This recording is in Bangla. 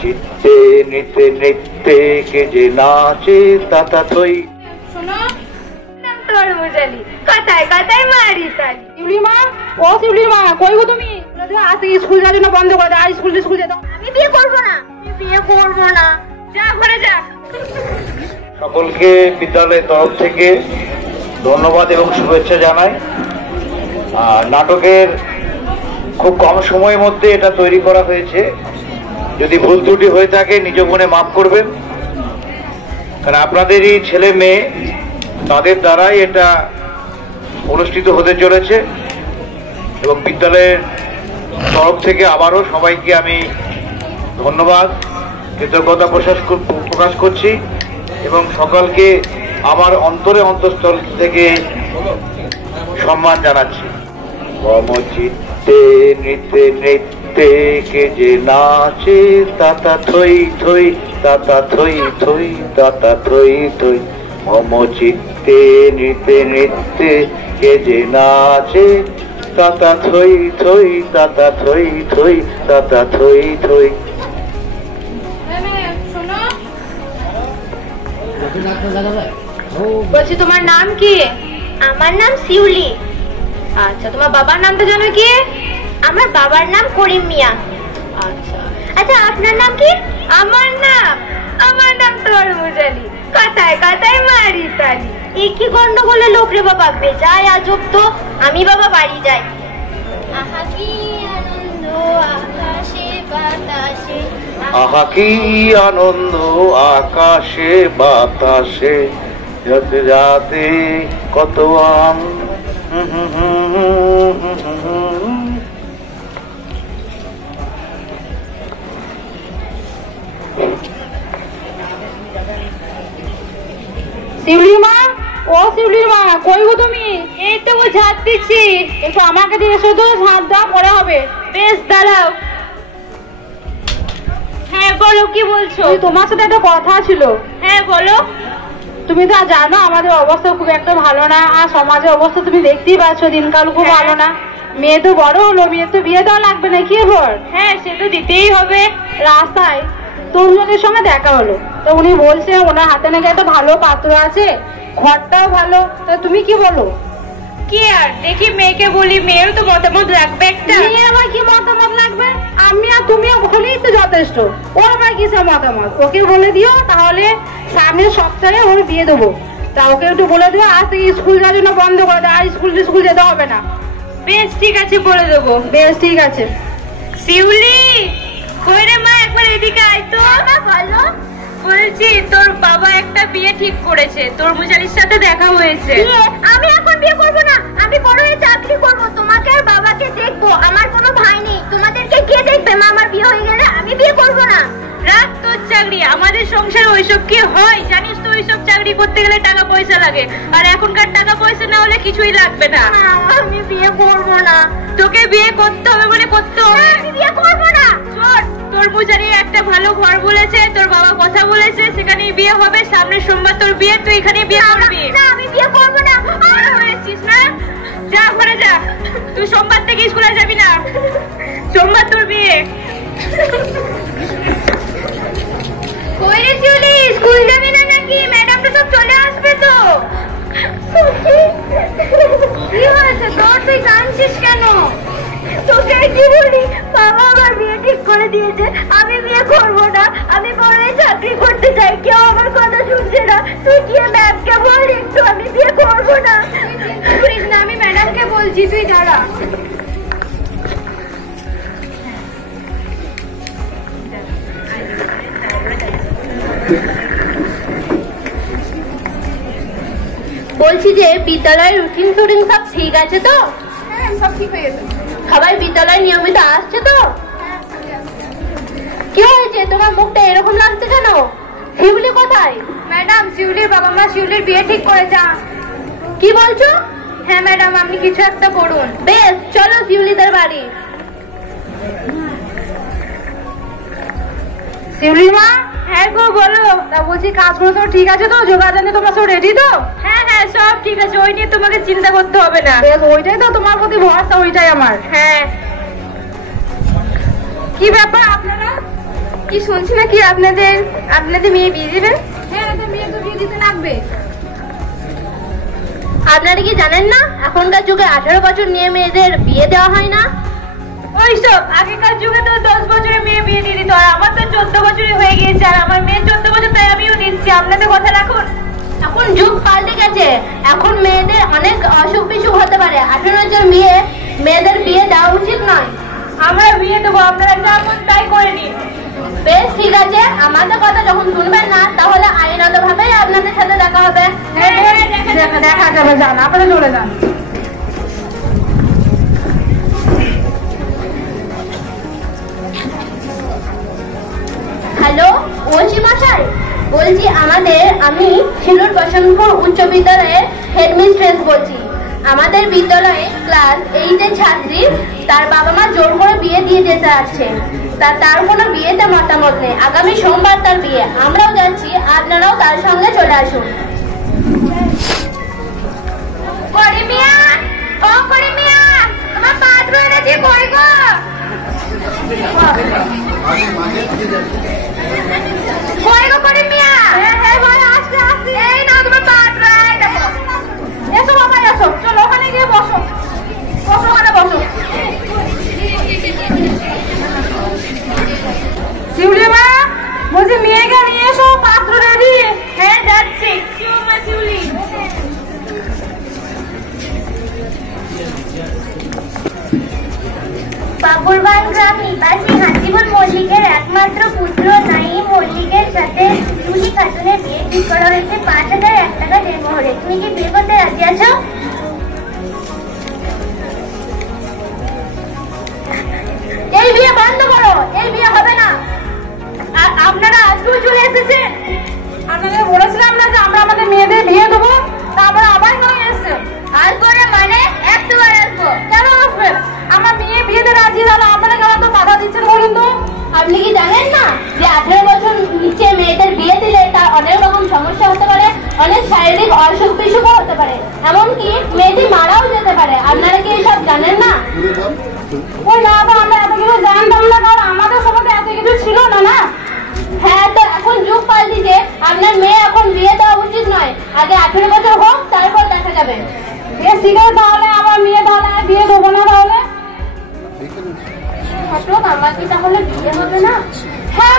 চিত্তে নিতে নৃত্যে কে যে নাচে তাতা থই। শোনো, তোর মুজালি কথায় কথায় মারি তালি। শিউলি মা, ও শিউলি মা, কই গো তুমি? আজকে স্কুল যাওয়ার জন্য বন্ধ করে দাও, আর স্কুল যেতে। আমি বিয়ে করবো না, আমি বিয়ে করবো না। যা ঘরে যা। সকলকে বিদ্যালয়ের তরফ থেকে ধন্যবাদ এবং শুভেচ্ছা জানাই। নাটকের খুব কম সময়ের মধ্যে এটা তৈরি করা হয়েছে। যদি ভুল ত্রুটি হয়ে থাকে নিজ মনে মাফ করবেন, কারণ আপনাদেরই ছেলে মেয়ে, তাদের দ্বারাই এটা অনুষ্ঠিত হতে চলেছে। এবং বিদ্যালয়ের তরফ থেকে আবারও সবাইকে আমি ধন্যবাদ, কৃতজ্ঞতা প্রকাশ করছি এবং সকলকে আমার অন্তরস্থল থেকে সম্মান জানাচ্ছি। চিত্তে নৃত্যে নৃত্যে কে যে নাচে তাতা থই থই, তাতা থই থই, তাতা থই থই। মম চিত্তে নৃত্যে নৃত্যে কে যে নাচে তাতা থই থই, তাতা থই থই, তাতা থই থই। শোনো, বলছি তোমার নাম কি? আমার নাম শিউলি। আচ্ছা, তোমার বাবার নামটা জানো কি? আমার বাবার নাম করিম মিয়া। আচ্ছা আচ্ছা, আপনার নাম কি? আমার নাম তোর মুজালি কথায় কথায় মারি তালি। এই কি গন্ডগোলে লোক রে বাবা, বেজায় আজব তো। আমি বাবা বাড়ি যাই। আহা কি আনন্দ আকাশে বাতাসে, আহা কি আনন্দ আকাশে বাতাসে, যাতে যাতে কত আম। শিউলি মা, ও শিউলি মা, কই গো তুমি? এই তো ঝাড় দিচ্ছি। একটু আমাকে দিয়ে এসো তো, ঝাঁট দেওয়া পরে হবে। বেশ, দাঁড়াও। হ্যাঁ বলো, কি বলছো? তোমার সাথে একটা কথা ছিল। হ্যাঁ বলো। তুমি তো জানো আমাদের অবস্থা খুব একটা ভালো না, আর সমাজের অবস্থা তুমি দেখতেই পাচ্ছ, দিনকাল খুব ভালো না। মেয়ে তো বড় হলো, মেয়ে তো বিয়ে দেওয়া লাগবে না, কি এবার? হ্যাঁ, সে তো দিতেই হবে। রাস্তায় তরুণের সঙ্গে দেখা হলো, তো উনি বলছে ওনার হাতে নাকি একটা ভালো পাত্র আছে, ঘরটাও ভালো। তা তুমি কি বলো? কি আর দেখি, মেয়েকে বলি, মেয়েরও তো মতামত রাখবে একটা। মেয়ের আবার কি মতামত লাগবে? আমি আর তুমি হলেই তো যথেষ্ট। ওর আবার কিসের মতামত? ওকে বলে দিও, তাহলে সামনের সপ্তাহে ওর বিয়ে দেবো। তা ওকে একটু বলে দিও আজ থেকে স্কুল যাওয়ার জন্য বন্ধ করে দাও, আর স্কুল যেতে হবে না। বেশ ঠিক আছে, বলে দেবো। বেশ ঠিক আছে। শিউলি, কই রে মা, একবার এদিকে আয় তো। বলো। বলছি তোর বাবা একটা বিয়ে ঠিক করেছে, তোর মুজালির সাথে দেখা হয়েছে। আমি এখন বিয়ে করব না, আমি বড় হয়ে চাকরি করব, তোমাকে আর বাবাকে দেখবো। আমার কোনো ভাই নেই, তোমাদেরকে কে দেখবে? মা, আমার বিয়ে হয়ে গেলে আমি বিয়ে করব না। রাত তোর চাকরি, আমাদের সংসারে ওইসব কি হয় জানিস তো? ওইসব চাকরি করতে গেলে টাকা পয়সা লাগে, আর এখনকার টাকা পয়সা না হলে কিছুই লাগবে না। আমি বিয়ে করব না। তোকে বিয়ে করতে হবে মানে করতে হবে। আমি বিয়ে করব না। শোন, তোর মুজারি একটা ভালো ঘর বলেছে, তোর বাবা কথা বলেছে, সেখানেই বিয়ে হবে। সামনের সোমবার তোর বিয়ে, তুই এখানে বিয়ে করবি। না, আমি বিয়ে করব না। বলেছিস না? যা ঘরে যা, তুই সোমবার থেকে স্কুলে যাবি না, সোমবার তোর বিয়ে। কই রে শিউলি, স্কুল যাবি না নাকি? ম্যাডাম তো সব চলে আসবে তো। কি হয়েছে তোর? তুই কাঁদছিস কেন? তোকে কি বলি, বাবা আমার বিয়ে ঠিক করে দিয়েছে, আমি বিয়ে করবো না, আমি বড় চাকরি করতে চাই, কেউ আমার কথা শুনছে না। তুই গিয়ে ম্যামকে বল একটু, আমি বিয়ে করবো না। করিস না, আমি ম্যাডামকে বলছি, তুই দাঁড়া। বলছি যে বিদ্যালয়ের রুটিন টুটিন সব ঠিক আছে তো? হ্যাঁ, সব ঠিক হয়ে গেছে। সবাই বিদ্যালয়ে নিয়মিত আসছে তো? কি হয়েছে, তোমার মুখটা এরকম লাগছে কেন? শিউলি কোথায়? ম্যাডাম, শিউলির বাবা মা শিউলির বিয়ে ঠিক করেছে। কি বলছো? হ্যাঁ ম্যাডাম, আপনি কিছু একটা করুন। বেশ, চলো শিউলিদের বাড়ি। শিউলি মা। হ্যাঁ গো, বলো। তা বলছি কাজগুলো তো ঠিক আছে তো? যোগাযোগ তোমরা সব রেডি তো? হ্যাঁ হ্যাঁ, সব ঠিক আছে, ওই নিয়ে তোমাকে চিন্তা করতে হবে না। বেশ, ওইটাই তো তোমার প্রতি ভরসা, ওইটাই আমার। হ্যাঁ। কি ব্যাপার আপনারা? কি শুনছি নাকি আপনাদের মেয়ে বিয়ে দিবেন? হ্যাঁ, তো মেয়ে তো বিয়ে দিতে লাগবে। আপনারা কি জানেন না এখনকার যুগে 18 বছর নিয়ে মেয়েদের বিয়ে দেওয়া হয় না? ওইসব আগেকার যুগে তো 10 বছরের মেয়ে বিয়ে দিয়ে দিত, আর আমার তো 14 বছরই হয়ে গিয়েছে, আর আমার মেয়ে 14 বছর, তাই আমিও দিচ্ছি। আপনাদের কথা রাখুন। এখন যুগ পাল্টে গেছে, এখন মেয়েদের অনেক অসুখ বিসুখ হতে পারে। 18 বছর মেয়েদের বিয়ে দেওয়া উচিত নয়। আমরা বিয়ে দেবো, আপনারা যেমন তাই করে নিন। বেশ, ঠিক আছে। আমাদের কথা যখন শুনবেন না, তাহলে আইনত ভাবেই আপনাদের সাথে দেখা হবে। দেখা যাবে, যান আপনারা চলে যান। হ্যালো, ওসি মশাই বলছি, আমি শিলুর বসন্তপুর উচ্চ বিদ্যালয়ের হেডমিস্ট্রেস বলছি। আমাদের বিদ্যালয়ে ক্লাস 8 ছাত্রী, তার বাবা মা জোর করে বিয়ে দিয়ে যেতে আসছে। তার কোনো বিয়েতে মতামত নেই। আগামী সোমবার তার বিয়ে, আমরাও যাচ্ছি, আপনারাও তার সঙ্গে চলে আসুন। করিমিয়া, ও করিমিয়া, আমার পাত্র এনেছি, কই গো? কই গো করিমিয়া? হ্যাঁ ভাই, আসছে। এই নাও তোমার পাত্র, এই দেখো। এসো বাবা, এসো, চলো ওখানে গিয়ে বসো, ওখানে বসো। শিউলি মা বলছি, মেয়েকে নিয়ে এসো, পাত্র রেডি। হ্যাঁ, যাচ্ছি। শিউলি, বাবুরবান গ্রাম নিবাসী হাসিবুল মল্লিকের একমাত্র পুত্র নাইম মল্লিকের সাথে শিউলি খাতুনের বিয়ে ঠিক করা হয়েছে 5,001 টাকা দেনমোহরে। তুমি কি বিয়ে করতে রাজি আছো? এই বিয়ে বন্ধ করো, এই বিয়ে হবে না। আর আপনারা আজকেও চলে এসেছেন? আপনাদের বলেছিলাম না যে আমরা আমাদের মেয়েদের বিয়ে দেবো, তারপরে আবার কেন এসেছেন? আর করে মানে একবার আসবো। কেন আসবেন? আমার মেয়ে বিয়েতে রাজি, তাহলে আপনারা কেন তো বাধা দিচ্ছেন বলুন তো? আপনি কি জানেন না যে 18 বছর নিচে মেয়েদের বিয়ে দিলে তার অনেক রকম সমস্যা হতে পারে, অনেক শারীরিক অসুখ বিসুখও হতে পারে, এমনকি মেয়েটি মারাও যেতে পারে। আপনারা কি এসব জানেন না? ওই না, তো আমরা এত কিছু জানতাম না, কারণ আমাদের সময় এত কিছু ছিল না। না, হ্যাঁ, তো এখন যুগ পাল্টেছে। আপনার মেয়ে এখন বিয়ে দেওয়া উচিত নয়। আগে 18 বছর হোক, তারপর দেখা যাবে। বেশ, ঠিক আছে, তাহলে আমার মেয়ে তাহলে বিয়ে দেবো না। তাহলে আমার কি তাহলে বিয়ে হবে না? হ্যাঁ,